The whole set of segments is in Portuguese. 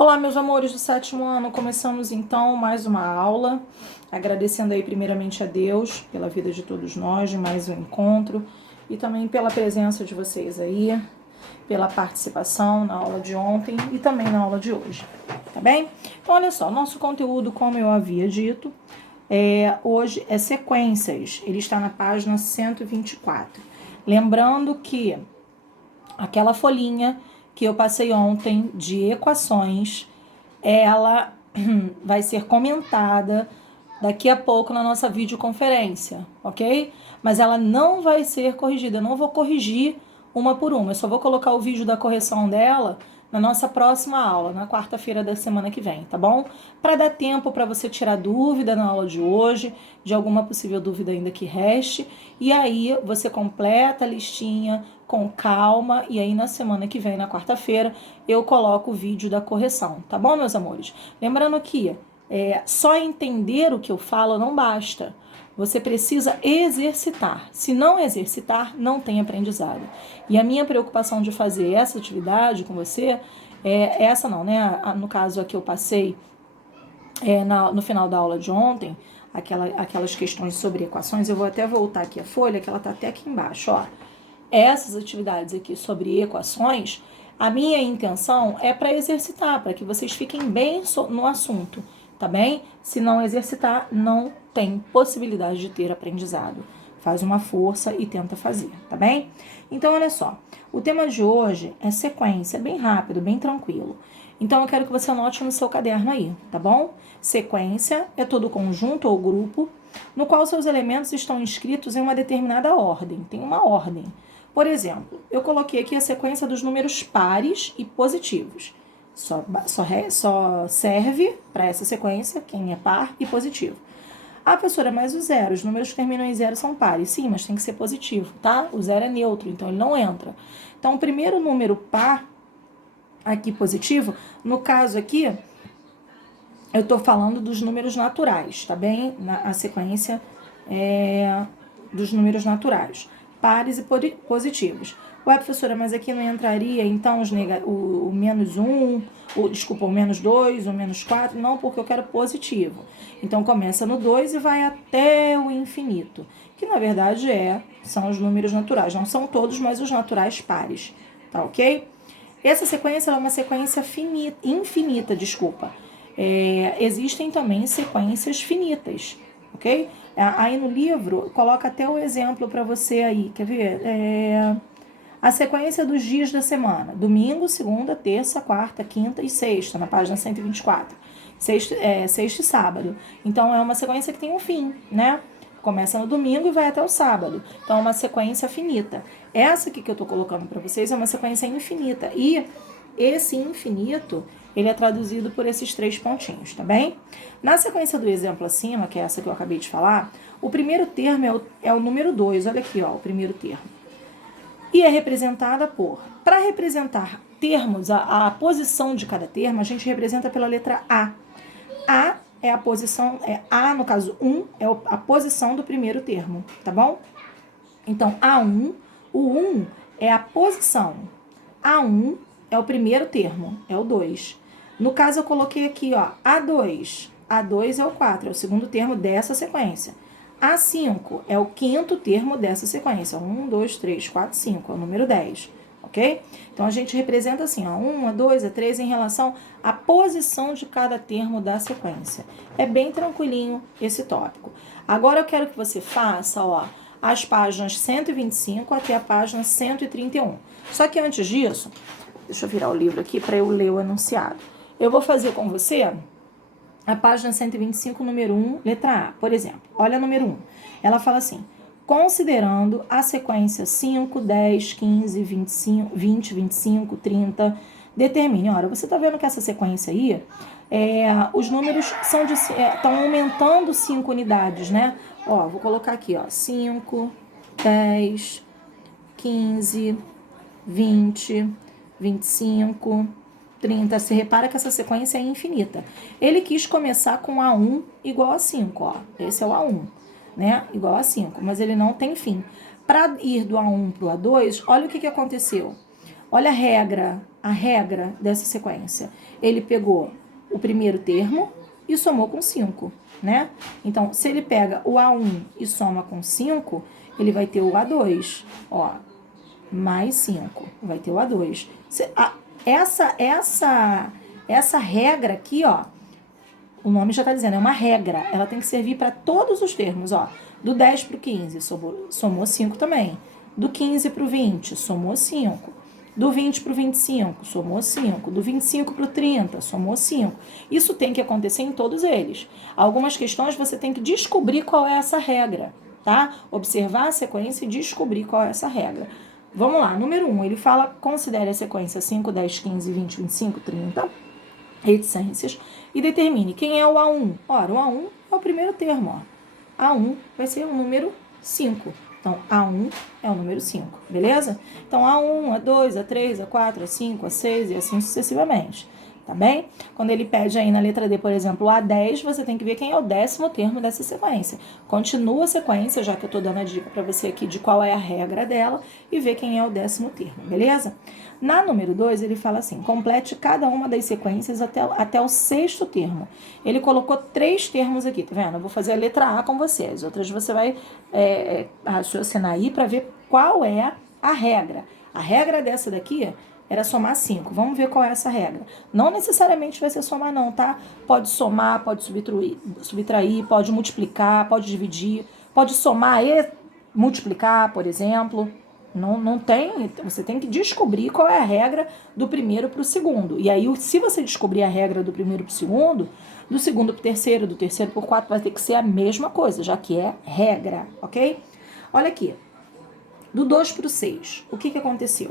Olá, meus amores do sétimo ano, começamos então mais uma aula, agradecendo aí primeiramente a Deus pela vida de todos nós, de mais um encontro, e também pela presença de vocês aí, pela participação na aula de ontem e também na aula de hoje, tá bem? Então, olha só, nosso conteúdo, como eu havia dito, hoje é sequências, ele está na página 124. Lembrando que aquela folhinha que eu passei ontem de equações, ela vai ser comentada daqui a pouco na nossa videoconferência, ok? Mas ela não vai ser corrigida, eu não vou corrigir uma por uma, eu só vou colocar o vídeo da correção dela na nossa próxima aula, na quarta-feira da semana que vem, tá bom? Para dar tempo para você tirar dúvida na aula de hoje, de alguma possível dúvida ainda que reste, e aí você completa a listinha com calma, e aí na semana que vem, na quarta-feira, eu coloco o vídeo da correção, tá bom, meus amores? Lembrando que só entender o que eu falo não basta. Você precisa exercitar. Se não exercitar, não tem aprendizado. E a minha preocupação de fazer essa atividade com você, essa não, né? No caso aqui eu passei no final da aula de ontem, aquelas questões sobre equações, eu vou até voltar aqui a folha, que ela tá até aqui embaixo, ó. Essas atividades aqui sobre equações, a minha intenção é para exercitar, para que vocês fiquem bem no assunto, tá bem? Se não exercitar, não tem possibilidade de ter aprendizado. Faz uma força e tenta fazer, tá bem? Então, olha só. O tema de hoje é sequência, bem rápido, bem tranquilo. Então, eu quero que você anote no seu caderno aí, tá bom? Sequência é todo conjunto ou grupo no qual seus elementos estão inscritos em uma determinada ordem. Tem uma ordem. Por exemplo, eu coloquei aqui a sequência dos números pares e positivos. Só serve para essa sequência quem é par e positivo. Ah, professora, mas o zero, os números que terminam em zero são pares. Sim, mas tem que ser positivo, tá? O zero é neutro, então ele não entra. Então, o primeiro número par, aqui positivo, no caso aqui, eu tô falando dos números naturais, tá bem? A sequência dos números naturais, pares e positivos. Ué, professora, mas aqui não entraria, então, o menos 1, o menos 2, o menos 4? Não, porque eu quero positivo. Então, começa no 2 e vai até o infinito, que na verdade são os números naturais. Não são todos, mas os naturais pares, tá ok? Essa sequência é uma sequência infinita, desculpa. Existem também sequências finitas, ok? Aí no livro, coloca até o exemplo para você aí, quer ver? A sequência dos dias da semana. Domingo, segunda, terça, quarta, quinta e sexta, na página 124. Sexta e sábado. Então, é uma sequência que tem um fim, né? Começa no domingo e vai até o sábado. Então, é uma sequência finita. Essa aqui que eu tô colocando para vocês é uma sequência infinita. E esse infinito, ele é traduzido por esses 3 pontinhos, tá bem? Na sequência do exemplo acima, que é essa que eu acabei de falar, o primeiro termo é o número 2. Olha aqui, ó, o primeiro termo. E é representada para representar termos, a posição de cada termo, a gente representa pela letra A. A é a posição, A no caso 1, é a posição do primeiro termo, tá bom? Então, A1, o 1 é a posição. A1 é o primeiro termo, é o 2. No caso, eu coloquei aqui, ó, A2. A2 é o 4, é o segundo termo dessa sequência. A5 é o quinto termo dessa sequência. 1, 2, 3, 4, 5, é o número 10, ok? Então, a gente representa assim, ó, 1, A2, A3 em relação à posição de cada termo da sequência. É bem tranquilinho esse tópico. Agora, eu quero que você faça, ó, as páginas 125 até a página 131. Só que antes disso, deixa eu virar o livro aqui para eu ler o enunciado. Eu vou fazer com você a página 125, número 1, letra A, por exemplo. Olha o número 1. Ela fala assim: considerando a sequência 5, 10, 15, 25, 20, 25, 30, determine. Ora, você está vendo que essa sequência aí, os números estão aumentando 5 unidades, né? Ó, vou colocar aqui, ó, 5, 10, 15, 20, 25, 30. Você repara que essa sequência é infinita. Ele quis começar com A1 igual a 5, ó. Esse é o A1, né? Igual a 5, mas ele não tem fim. Para ir do A1 para o A2, olha o que aconteceu. Olha a regra a regra dessa sequência? Ele pegou o primeiro termo e somou com 5, né? Então, se ele pega o A1 e soma com 5, ele vai ter o A2, ó, mais 5, vai ter o A2. Essa regra aqui, ó, o nome já está dizendo, é uma regra, ela tem que servir para todos os termos, ó. Do 10 para o 15, somou 5 também. Do 15 para o 20, somou 5. Do 20 para o 25, somou 5. Do 25 para o 30, somou 5. Isso tem que acontecer em todos eles. Algumas questões você tem que descobrir qual é essa regra, tá? Observar a sequência e descobrir qual é essa regra. Vamos lá, número 1, ele fala, considere a sequência 5, 10, 15, 20, 25, 30, reticências, e determine quem é o A1. Ora, o A1 é o primeiro termo, ó. A1 vai ser o número 5. Então, A1 é o número 5, beleza? Então, A1, A2, A3, A4, A5, A6 e assim sucessivamente, tá bem? Quando ele pede aí na letra D, por exemplo, A10, você tem que ver quem é o 10º termo dessa sequência. Continua a sequência, já que eu tô dando a dica para você aqui de qual é a regra dela, e ver quem é o 10º termo, beleza? Na número 2, ele fala assim, complete cada uma das sequências até o 6º termo. Ele colocou 3 termos aqui, tá vendo? Eu vou fazer a letra A com você, as outras você vai raciocinar aí para ver qual é a regra. A regra dessa daqui era somar 5. Vamos ver qual é essa regra. Não necessariamente vai ser somar não, tá? Pode somar, pode subtrair, pode multiplicar, pode dividir, pode somar e multiplicar, por exemplo. Não tem, você tem que descobrir qual é a regra do primeiro para o segundo. E aí, se você descobrir a regra do primeiro para o segundo, do segundo para o terceiro, do terceiro para o quarto, vai ter que ser a mesma coisa, já que é regra, ok? Olha aqui, do 2 para o 6, o que aconteceu?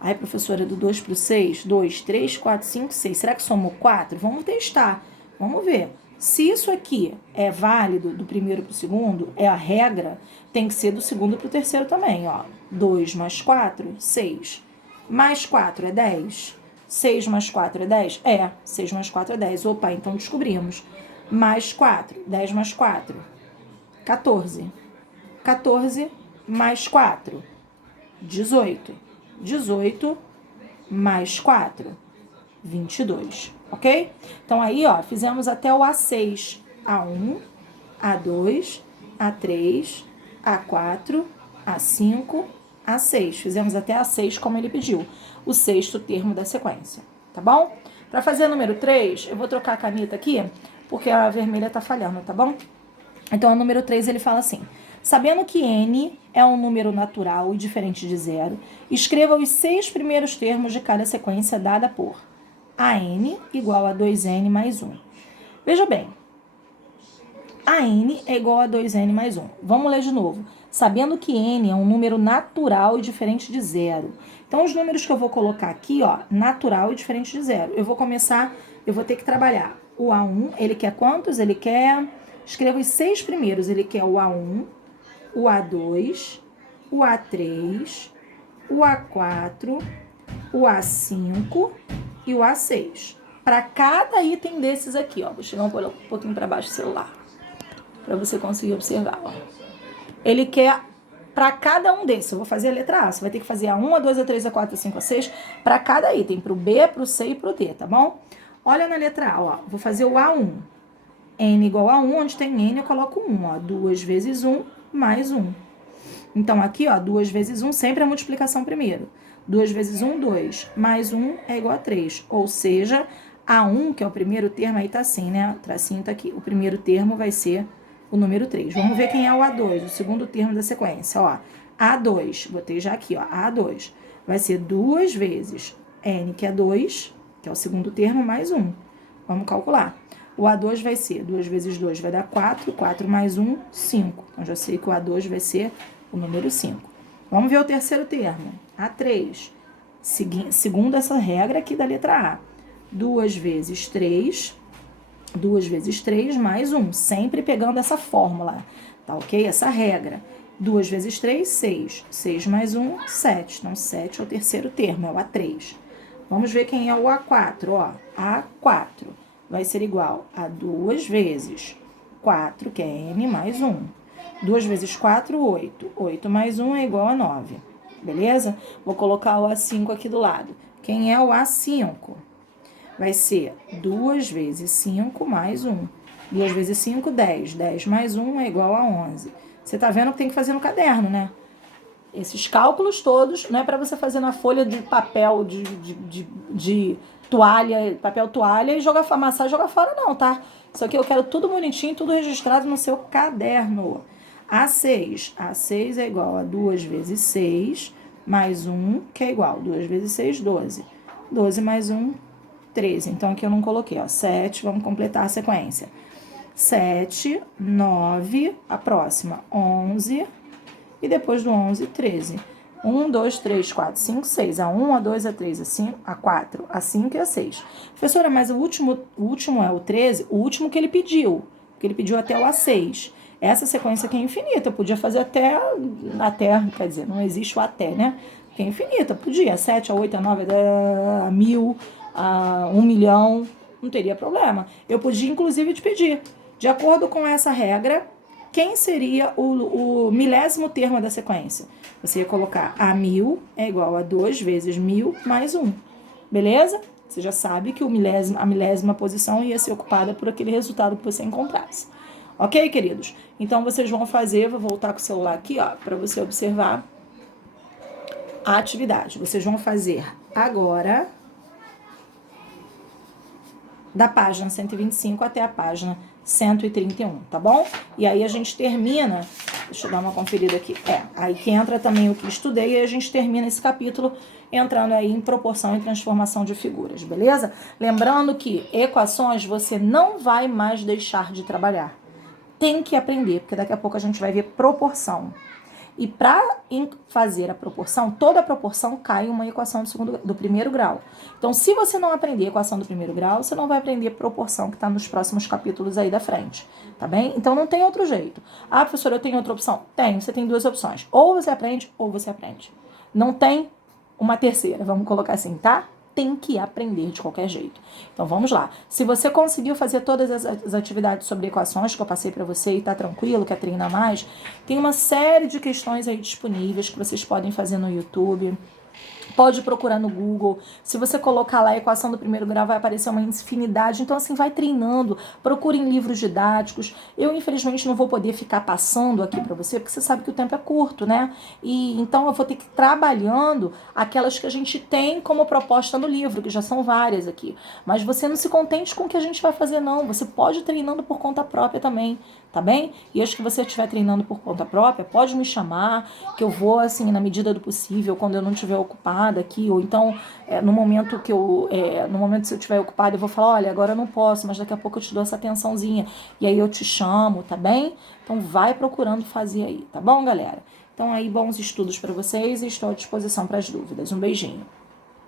Aí, professora, do 2 para o 6, 2, 3, 4, 5, 6, será que somou 4? Vamos testar, vamos ver. Se isso aqui é válido do primeiro para o segundo, é a regra, tem que ser do segundo para o terceiro também, ó. 2 mais 4, 6. Mais 4 é 10. 6 mais 4 é 10? É, 6 mais 4 é 10. Opa, então descobrimos. Mais 4, 10 mais 4, 14. 14 mais 4, 18. 18 mais 4, 22, ok? Então, aí, ó, fizemos até o A6. A1, A2, A3, A4, A5, A6. Fizemos até A6 como ele pediu. O 6º termo da sequência, tá bom? Para fazer o número 3, eu vou trocar a caneta aqui, porque a vermelha tá falhando, tá bom? Então, o número 3, ele fala assim... Sabendo que n é um número natural e diferente de zero, escreva os 6 primeiros termos de cada sequência dada por an igual a 2n mais 1. Veja bem, an é igual a 2n mais 1. Vamos ler de novo. Sabendo que n é um número natural e diferente de zero. Então, os números que eu vou colocar aqui, ó, natural e diferente de zero. Eu vou ter que trabalhar o A1, ele quer quantos? Ele quer... Escreva os 6 primeiros. Ele quer o A1, o A2, o A3, o A4, o A5 e o A6. Para cada item desses aqui, ó. Vou chegar um pouquinho para baixo do celular, para você conseguir observar, ó. Ele quer para cada um desses. Eu vou fazer a letra A. Você vai ter que fazer A1, A2, A3, A4, A5, A6 para cada item. Para o B, para o C e para o D, tá bom? Olha na letra A, ó. Vou fazer o A1. N igual a 1, onde tem N eu coloco 1, ó. 2 vezes 1 mais 1. Então, aqui, ó, 2 vezes 1 sempre é a multiplicação primeiro. 2 vezes 1, 2. Mais 1 é igual a 3. Ou seja, A1, que é o primeiro termo, aí tá assim, né? O tracinho tá aqui. O primeiro termo vai ser o número 3. Vamos ver quem é o A2, o segundo termo da sequência, ó. A2, botei já aqui, ó. A2 vai ser 2 vezes N, que é 2, que é o segundo termo, mais 1. Vamos calcular. O A2 vai ser 2 vezes 2 vai dar 4, 4 mais 1, 5. Então, já sei que o A2 vai ser o número 5. Vamos ver o terceiro termo, A3. Segundo essa regra aqui da letra A. 2 vezes 3, 2 vezes 3 mais 1. Sempre pegando essa fórmula, tá ok? Essa regra. 2 vezes 3, 6. 6 mais 1, 7. Então, 7 é o terceiro termo, é o A3. Vamos ver quem é o A4, ó. A4. Vai ser igual a 2 vezes 4, que é N, mais 1. 2 vezes 4, 8. 8 mais 1 é igual a 9. Beleza? Vou colocar o A5 aqui do lado. Quem é o A5? Vai ser 2 vezes 5 mais 1. 2 vezes 5, 10. 10 mais 1 é igual a 11. Você tá vendo que tem que fazer no caderno, né? Esses cálculos todos não é para você fazer na folha de papel de toalha, papel toalha e amassar e jogar fora, não, tá? Isso aqui eu quero tudo bonitinho, tudo registrado no seu caderno. A6. A6 é igual a 2 vezes 6 mais 1, que é igual. 2 vezes 6, 12. 12 mais 1, 13. Então, aqui eu não coloquei, ó. 7, vamos completar a sequência. 7, 9, a próxima, 11, e depois do 11, 13. 1, 2, 3, 4, 5, 6. A 1, a 2, a 3, a 5, a 4, a 5 e a 6. Professora, mas o último é o 13, o último que ele pediu. Que ele pediu até o A6. Essa sequência aqui é infinita. Eu podia fazer até, quer dizer, não existe o até, né? Que é infinita. Podia. 7, a 8, a 9, a 1000, a 1 milhão. Não teria problema. Eu podia, inclusive, te pedir. De acordo com essa regra, quem seria o milésimo termo da sequência? Você ia colocar a 1000 é igual a 2 vezes 1000 mais 1. Beleza? Você já sabe que a milésima posição ia ser ocupada por aquele resultado que você encontrasse. Ok, queridos? Então, vocês vão fazer, vou voltar com o celular aqui, ó, para você observar a atividade. Vocês vão fazer agora da página 125 até a página 131, tá bom? E aí a gente termina, deixa eu dar uma conferida aqui, aí que entra também o que estudei e a gente termina esse capítulo entrando aí em proporção e transformação de figuras, beleza? Lembrando que equações você não vai mais deixar de trabalhar. Tem que aprender, porque daqui a pouco a gente vai ver proporção. E para fazer a proporção, toda a proporção cai em uma equação do primeiro grau. Então, se você não aprender a equação do primeiro grau, você não vai aprender a proporção que está nos próximos capítulos aí da frente, tá bem? Então, não tem outro jeito. Ah, professora, eu tenho outra opção? Tem, você tem 2 opções. Ou você aprende, ou você aprende. Não tem uma terceira, vamos colocar assim, tá? Tem que aprender de qualquer jeito. Então, vamos lá. Se você conseguiu fazer todas as atividades sobre equações que eu passei para você e tá tranquilo, quer treinar mais, tem uma série de questões aí disponíveis que vocês podem fazer no YouTube. Pode procurar no Google. Se você colocar lá a equação do primeiro grau, vai aparecer uma infinidade. Então, assim, vai treinando. Procure em livros didáticos. Eu, infelizmente, não vou poder ficar passando aqui para você, porque você sabe que o tempo é curto, né? E então, eu vou ter que ir trabalhando aquelas que a gente tem como proposta no livro, que já são várias aqui. Mas você não se contente com o que a gente vai fazer, não. Você pode ir treinando por conta própria também, tá bem? E acho que você estiver treinando por conta própria, pode me chamar, que eu vou, assim, na medida do possível, quando eu não estiver ocupada aqui, ou então no momento que se eu estiver ocupada, eu vou falar, olha, agora eu não posso, mas daqui a pouco eu te dou essa atençãozinha, e aí eu te chamo, tá bem? Então vai procurando fazer aí, tá bom, galera? Então aí, bons estudos para vocês e estou à disposição para as dúvidas. Um beijinho.